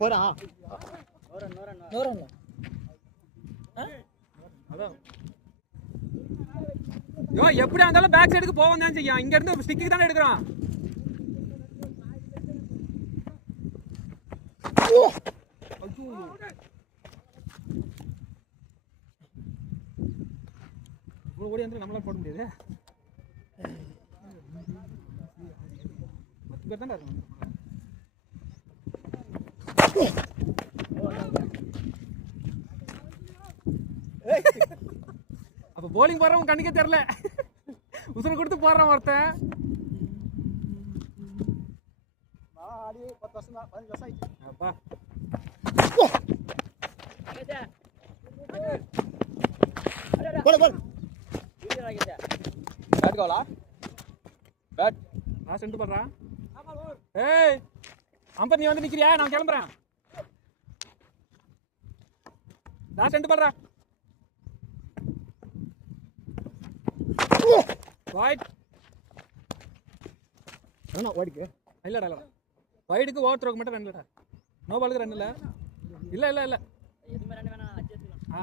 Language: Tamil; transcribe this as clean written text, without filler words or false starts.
போறா நோரன் அதான் யோ எப்படியா இருந்தாலும் பேக் சைடுக்கு போவோம் தான் செய்யும். இங்க இருந்து ஸ்டிக்கு தானே எடுக்கிறான். இவ்வளோ ஓடி வந்து நம்மளால போட முடியாது. 10 பேர் தானே இருக்கணும். அப்ப போலிங் போடுறவன் கண்ணுக்கே தெரியல. உசுர கொடுத்து போடுறான் ஒருத்தன். ஆடி 10 வருஷம் தான் 15 வருஷம் ஆயிடுச்சு. அப்பா போடு போடு பேட் கோலா பேட் நான் சென்ட் பண்றான். ஏய் அம்பர் நீ வந்து நிக்கிறியா? நான் கிளம்புறேன். நான் சென்ட் பண்றேன். வைட் வேணா ஓடிக்கு இல்லடா இல்லடா வைடுக்கு ஓவர் த்ரோக்கு மட்டும் ரன் இல்லடா. நோ பாலுக்கு ரன் இல்ல. இல்ல இல்ல இல்ல எதுமே ரன் வேணா அட்ஜஸ்ட் ஆ